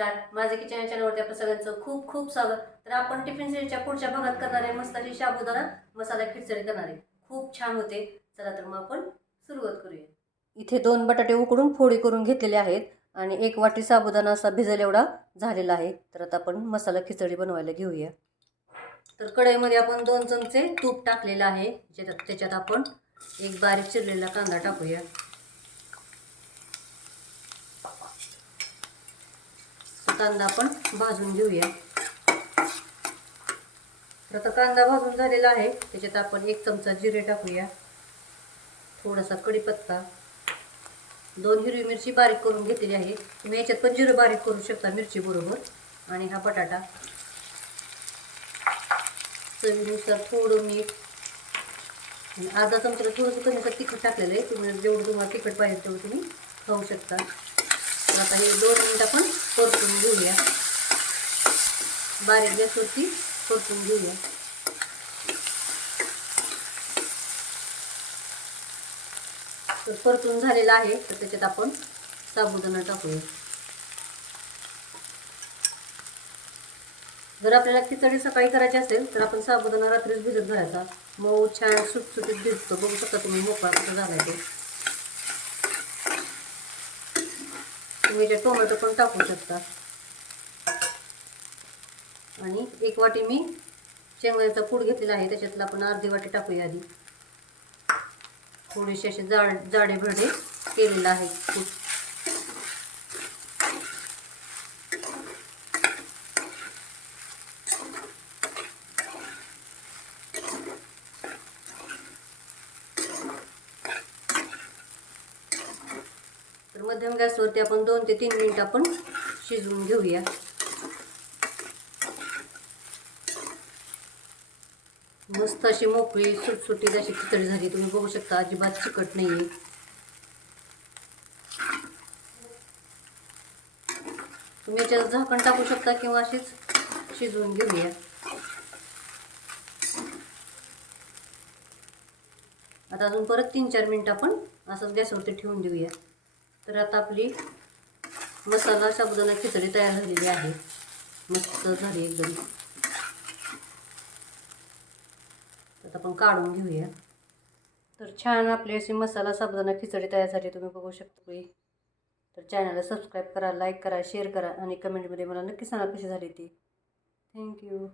नमस्कार, माझे किचन या चॅनलवरती आपल्या सगळ्यांचं खूप खूप स्वागत. तर आपण टिफिन सीरीजच्या पुढच्या भागात करणार आहे मस्त अशी साबुदाणा मसाला खिचडी करणार आहे. खूप छान होते. चला तर मग आपण सुरुवात करूया. इथे 2 बटाटे उकडून फोडी करून घेतलेले आहेत आणि 1 वाटी साबुदाणा असा भिजेल एवढा झालेला आहे. तर आता आपण मसाला खिचडी बनवायला घेऊया. तर कढईमध्ये आपण 2 चमचे तूप टाकलेलं आहे. त्याच्यात आपण एक बारीक चिरलेला कांदा टाकूया. कांदा आपण भाजून घेऊया. तर आता कांदा भाजून झालेला आहे. त्याच्यात आपण 1 चमचा जिरे टाकूया, थोडासा कढीपत्ता, 2 हिरवी मिरची बारीक करून घेतलेली आहे. तुम्ही याच्यात पण जिरे बारीक करू शकता मिरची बरोबर. आणि हा बटाटा, चवीनुसार थोडं मीठ आणि अर्धा चमचा थोडंसं कमीचं तिखट टाकलेलं आहे. तुम्ही जेवढं तुम्हाला तिखट पाहिजे तेवढं तुम्ही खाऊ शकता. तर आता हे 2 मिनिट आपण परतून घेऊया. बारीक गॅसवरती परतून घेऊया. तर परतून झालेला आहे. तर त्याच्यात आपण साबुदाणा टाकूया. जर आपल्याला खिचडी सकाळी करायची असेल तर आपण साबुदाणा रात्रीच भिजत घालायचा. मऊ छान सुटसुटीत भिजतो. बघू शकता तुम्ही मोकळा कसं झालाय ते. तुम्ही याच्यात टोमॅटो पण टाकू शकता. आणि 1 वाटी मी शेंगदाण्याचा कूट घेतलेला आहे. त्याच्यातला आपण अर्धी वाटी टाकूया. आधी थोडेसे असे जाडे भरडे केलेला आहे कूट. तर मध्यम गॅसवरती आपण 2 ते 3 मिनिट आपण शिजवून घेऊया. मस्त अशी मोकळी सुटसुटीत अशी खिचडी झाली. तुम्ही बघू शकता अजिबात चिकट नाहीये. तुम्ही याच्यात झाकण टाकू शकता किंवा अशीच शिजवून घेऊया. आता अजून परत 3-4 मिनिट आपण असंच गॅसवरती ठेवून देऊया. तर आता आपली मसाला साबुदाणा खिचडी तयार झालेली आहे. मस्त झाली एकदम. आता आपण काढून घेऊया. तर छान आपली अशी मसाला साबुदाणा खिचडी तयार झाली. तुम्ही बघू शकता. तर चॅनलला सबस्क्राईब करा, लाईक करा, शेअर करा आणि कमेंटमध्ये मला नक्की सांगा कशी झाली ती. थँक्यू.